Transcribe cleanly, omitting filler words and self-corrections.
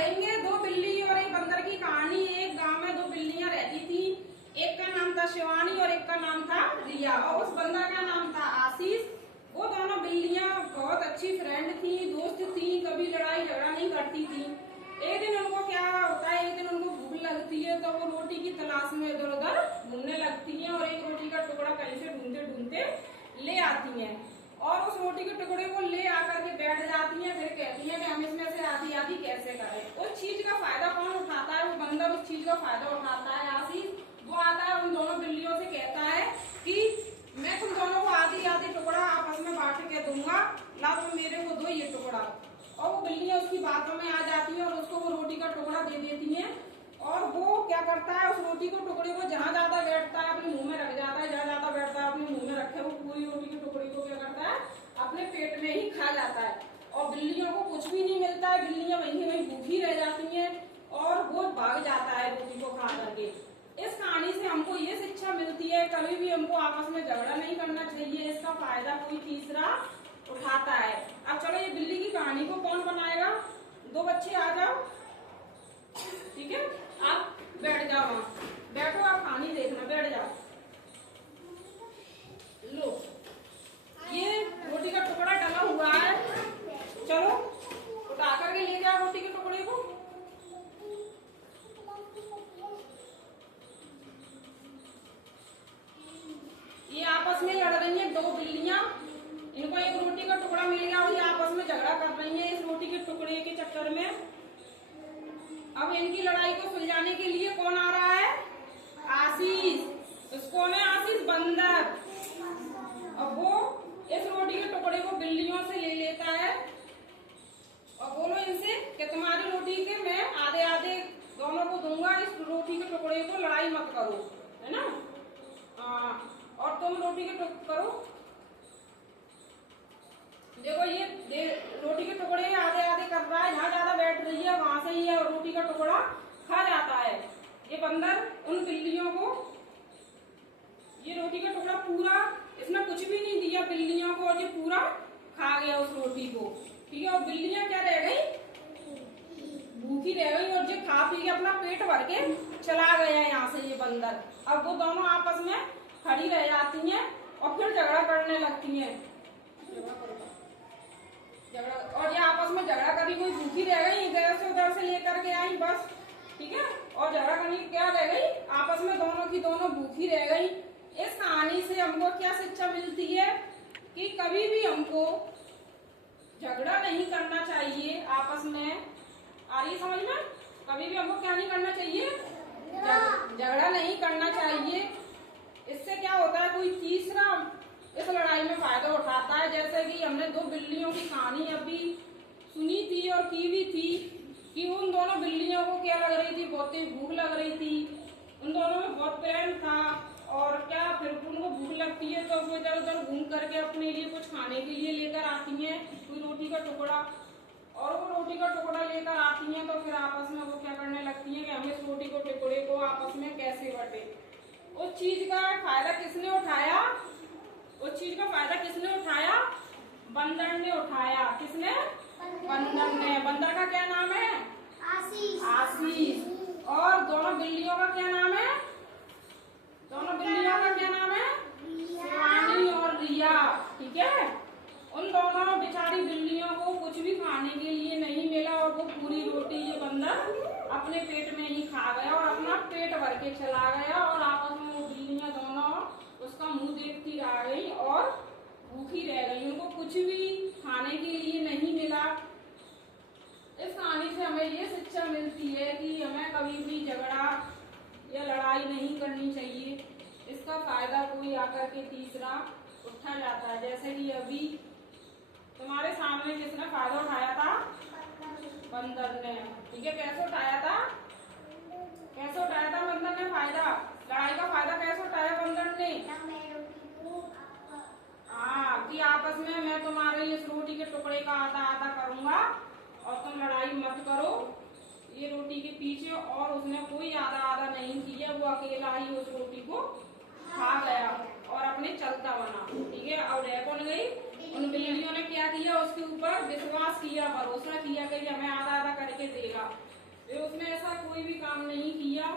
पढ़ेंगे दो बिल्ली और एक बंदर की कहानी। एक गांव में दो बिल्लियां रहती थी, एक का नाम था शिवानी और एक का नाम था रिया, और उस बंदर का नाम था आशीष। वो दोनों बिल्लियां बहुत अच्छी फ्रेंड थी, दोस्त थी, कभी लड़ाई झगड़ा नहीं करती थी। एक दिन उनको क्या होता है, एक दिन उनको भूख लगती है तो वो रोटी की तलाश में इधर उधर घूमने लगती हैं और एक रोटी का टुकड़ा कहीं से ढूंढते ढूंढते ले आती हैं और उस रोटी के टुकड़े को ले आकर के बैठ जाती हैं। फिर कहती हैं कि हम इसमें से आधी आधी कैसे करें। उस चीज का फायदा कौन उठाता है? वो बंदर उस चीज का फायदा उठाता है। आशीष वो आता है उन दोनों बिल्लियों से कहता है कि मैं तुम दोनों को आधी आधी टुकड़ा आपस में बांट के दूंगा, ला तुम मेरे को दो ये टुकड़ा। और वो बिल्लियां उसकी बातों में आ जाती हैं और उसको वो रोटी का टुकड़ा दे देती हैं। और वो क्या करता है, उस रोटी को टुकड़े को जहां ज्यादा बैठता है अपने मुंह में रख जाता है, जहां ज्यादा बैठता है अपने मुंह में रखे वो पूरी रोटी के टुकड़े को क्या करता है अपने पेट में ही खा जाता है। और बिल्लियों को कुछ भी नहीं मिलता है, बिल्लियां वहीं वहीं भूखी रह जाती हैं और वो भाग जाता है रोटी को खा करके। इस कहानी से हमको ये शिक्षा मिलती है कभी भी हमको आपस में झगड़ा नहीं करना चाहिए, इसका फायदा कोई तीसरा उठाता है। अब चलो ये बिल्ली की कहानी को कौन बनाएगा? दो बच्चे आ जाओ, ठीक है, आप बैठ जाओ, वहां बैठो, आप कहानी देखना, बैठ जाओ। लो ये रोटी का टुकड़ा डला हुआ है, चलो उठा करके ले जाओ रोटी के टुकड़े को। ये आपस में लड़ रही हैं दो बिल्लियां, इनको एक रोटी का टुकड़ा मिल गया और ये आपस में झगड़ा कर रही हैं इस रोटी के टुकड़े के चक्कर में। अब इनकी लड़ाई को सुलझाने के लिए कौन आ रहा है? आशीष। उसको है आशीष बंदर। अब वो इस रोटी के टुकड़े को बिल्लियों से ले लेता है और बोलो इनसे कि तुम्हारी रोटी के मैं आधे आधे दोनों को दूंगा, इस रोटी के टुकड़े को लड़ाई मत करो, है ना? और तुम रोटी के करो, देखो ये रोटी के टुकड़े आधे आधे कर रहा है, जहाँ ज्यादा बैठ रही है वहां से ये रोटी का टुकड़ा खा जाता है। ये बंदर उन बिल्लियों को ये रोटी का टुकड़ा पूरा, इसमें कुछ भी नहीं दिया बिल्लियों को और ये पूरा खा गया उस रोटी को, ठीक है। और बिल्लियां क्या रह गई? भूखी रह गई और जो खा पी के अपना पेट भर के चला गया यहाँ से ये बंदर। अब वो दोनों आपस में खड़ी रह जाती हैं और फिर झगड़ा करने लगती हैं, झगड़ा, और ये आपस में झगड़ा करी, कोई भूखी रह गई इधर से उधर से लेकर के आई बस, ठीक है, और झगड़ा करनी क्या रह गई आपस में दोनों की दोनों भूखी रह गई। इस कहानी से हमको क्या शिक्षा मिलती है कि कभी भी हमको झगड़ा नहीं करना चाहिए आपस में। आ रही समझ में? कभी भी हमको क्या नहीं करना चाहिए? झगड़ा नहीं करना चाहिए। इससे क्या होता है, कोई तीसरा इस लड़ाई में फायदा उठाता है। जैसे कि हमने दो बिल्लियों की कहानी अभी सुनी थी और की भी थी कि उन दोनों बिल्लियों को क्या लग रही थी, बहुत ही भूख लग रही थी, उन दोनों में बहुत प्रेम था। और क्या फिर उनको भूख लगती है तो वो इधर उधर घूम करके अपने लिए कुछ खाने के लिए लेकर आती हैं, कोई रोटी का टुकड़ा, और वो रोटी का टुकड़ा लेकर आती हैं तो फिर आपस में वो क्या करने लगती हैं कि हम इस रोटी को टुकड़े को आपस में कैसे बटे। उस चीज का फायदा किसने उठाया? उस चीज का फायदा किसने उठाया? बंदर ने उठाया। किसने? बंदर ने। बंदर का क्या नाम है? आशीष। आशीष। और दोनों बिल्लियों का क्या नाम है? दोनों बिल्लियों का क्या नाम है? शिवानी और रिया, ठीक है। उन दोनों बेचारी बिल्लियों को कुछ भी खाने के लिए नहीं मिला और वो पूरी रोटी ये बंदर अपने पेट में ही खा गया और अपना पेट भर के चला गया। और आपस में वो बिल्लियां दोनों उसका मुंह देखती रह गई और भूखी रह गई, उनको कुछ भी खाने के लिए नहीं मिला। इस कहानी से हमें ये शिक्षा मिलती है कि हमें कभी भी झगड़ा या लड़ाई नहीं करनी चाहिए, इसका फायदा कोई आकर के तीसरा उठा जाता है। जैसे कि अभी तुम्हारे सामने किसने फायदा उठाया था? बंदर ने, ठीक है। कैसे उठाया था? कैसे उठाया था बंदर ने फायदा? लड़ाई का फायदा कैसे उठाया बंदर ने? हाँ, कि आपस में मैं तुम्हारे इस रोटी के टुकड़े का आधा आधा करूंगा और तुम लड़ाई मत करो ये रोटी के पीछे। और उसने कोई आधा आधा नहीं किया, वो अकेला ही उस रोटी को खा गया और अपने चलता बना, ठीक है। और रह कौन गई? उन बिल्लियों ने क्या किया? उसके ऊपर विश्वास किया, भरोसा किया कि हमें आधा आधा करके देगा।